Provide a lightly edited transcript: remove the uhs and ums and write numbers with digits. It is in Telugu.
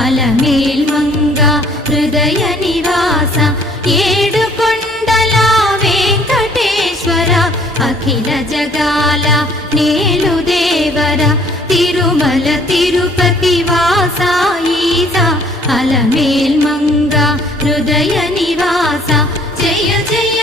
అలమేల్మంగ హృదయ నివాస ఏడుకొండల వెంకటేశ్వర అఖిల జగాల నేలు దేవర తిరుమల తిరుపతి వాస ఈస అలమేల్మంగ హృదయ నివాస జయ జయ